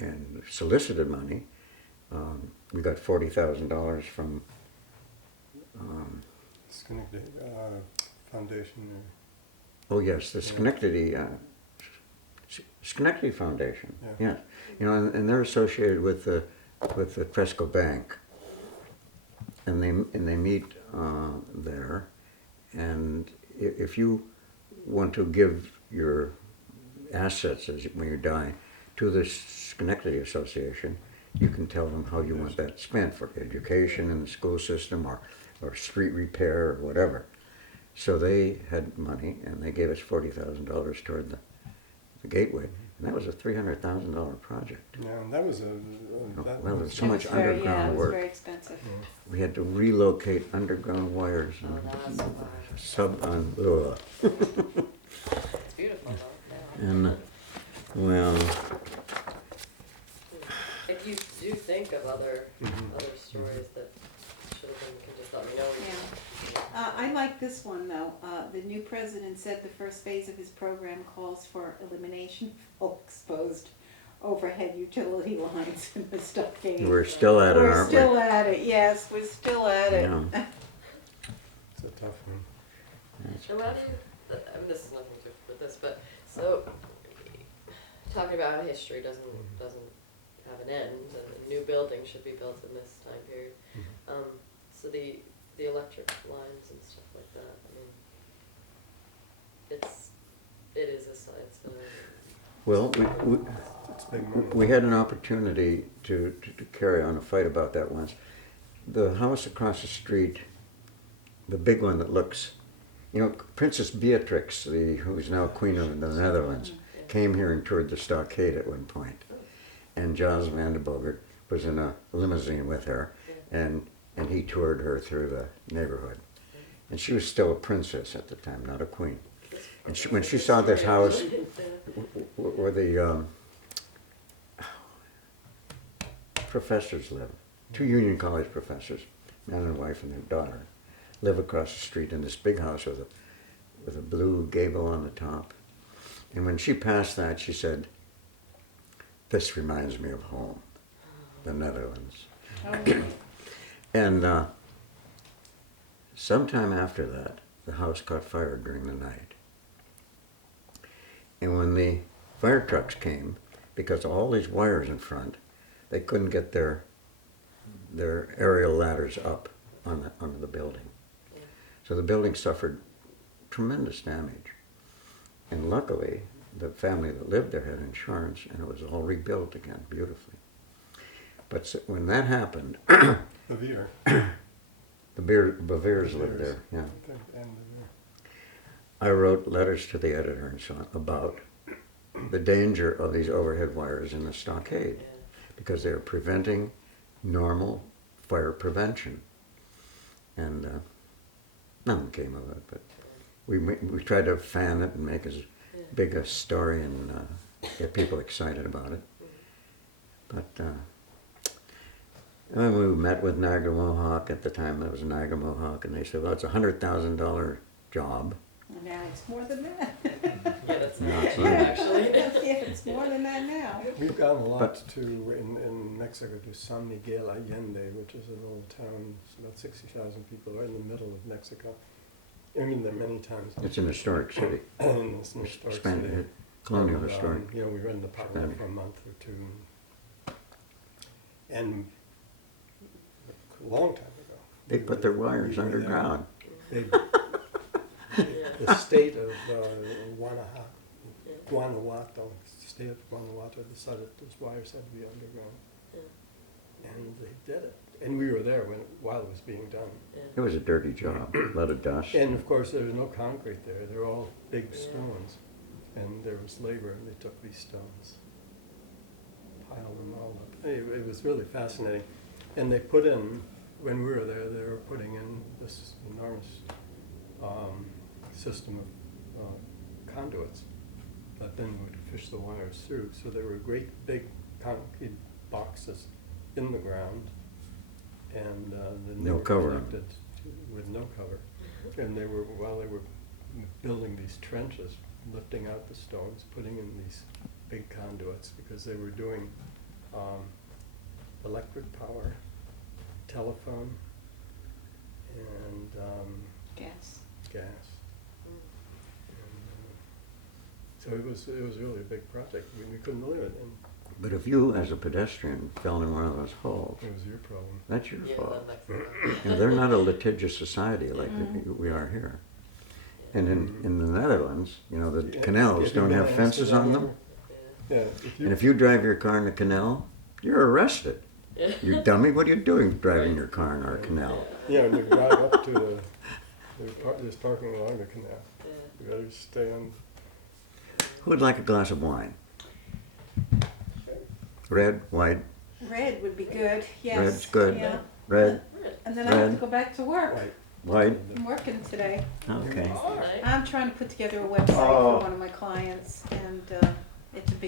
and solicited money. We got $40,000 from Schenectady Foundation. oh yes, the Schenectady Schenectady Foundation. Yeah. Yes, you know, and they're associated with the Cresco Bank, and they meet there, and if you want to give your assets when you die to the Schenectady Association, you can tell them how you want that spent for education in the school system or street repair or whatever. So they had money and they gave us $40,000 toward the gateway, and that was a $300,000 project. Yeah, and that was Well, there was so It much was very, underground yeah, it was work. very expensive. We had to relocate underground wires Oh, and that's It's beautiful though. Yeah. and well, If you do think of other Mhm. other stories that should have been, you can just let me know. Yeah. I like this one though. The new president said the first phase of his program calls for elimination of exposed overhead utility lines in the stockade. we're still at it, We're aren't still we? at it, yes, we're still at it. Yeah. It's a tough one. So how do you, I mean, this is nothing to do with this, but, so, talking about how history doesn't have an end, and a new building should be built in this time period. So the electric lines and stuff like that, I mean, it is a science. Well, It's big money. we had an opportunity to carry on a fight about that once. The house across the street, the big one that looks, you know, Princess Beatrix, who's now Queen of the Netherlands, came here and toured the stockade at one point. And Jos van der Bogert was in a limousine with her, and he toured her through the neighborhood. And she was still a princess at the time, not a queen. And when she saw this house where the professors live, two Union College professors, man and wife and their daughter, live across the street in this big house with a blue gable on the top. And when she passed that, she said, "This reminds me of home, the Netherlands." And sometime after that, the house caught fire during the night. And when the fire trucks came, because of all these wires in front, they couldn't get their aerial ladders up onto the building. So the building suffered tremendous damage. And luckily, the family that lived there had insurance, and it was all rebuilt again beautifully. But when that happened, Bevere. the Beveres lived there. Yeah, Okay, and Bevere. I wrote letters to the editor and so on about the danger of these overhead wires in the stockade, because they were preventing normal fire prevention. And nothing came of it, but we tried to fan it and make as big a story and get people excited about it. But and then we met with Niagara Mohawk at the time. That was Niagara Mohawk, and they said, "Well, it's a $100,000 job." And now it's more than that. Yeah, that's No, not it's true, not. actually. Yeah, it's more than that now. We've gone a lot in Mexico to San Miguel Allende, which is an old town. It's about 60,000 people, right in the middle of Mexico. I've been there many times. It's an historic city. And it's an historic Spanish, city. colonial And, historic. you know, we rented an apartment Spanish. for a month or two. And a long time ago. They put their wires we were there. underground. The state of Guanajuato, state of Guanajuato decided those wires had to be underground. And they did it. And we were there while it was being done. It was a dirty job, a lot of dust. And of course, there was no concrete there. They were all big stones. And there was labor, and they took these stones, piled them all up. It was really fascinating. And they put in, when we were there, they were putting in this enormous system of conduits that then would fish the wires through. So there were great big concrete boxes in the ground, and then they No were cover. connected with no cover. And they were, while they were building these trenches, lifting out the stones, putting in these big conduits, because they were doing electric power, telephone, and Gas. gas. Mm. And, so it was really a big project. We couldn't believe it, and But if you, as a pedestrian, fell in one of those holes, it was your problem. that's your Yeah, fault. that makes sense. You know, they're not a litigious society like Mhm. we are here. And in the Netherlands, you know, the Yeah, canals if you've don't been have to fences on Amsterdam them. Yeah. Yeah, if you, And if you drive your car in the canal, you're arrested. Yeah. You dummy, what are you doing driving Right. your car in our canal? yeah, and you drive up to this parking along the canal. Yeah. You gotta stay on. Who would like a glass of wine? Red, white, Red would be good, yes. Red's good. Yeah. red, And then I have to Red. go back to work. White. white, I'm working today. okay. Nice. I'm trying to put together a website Oh. for one of my clients, and it's a big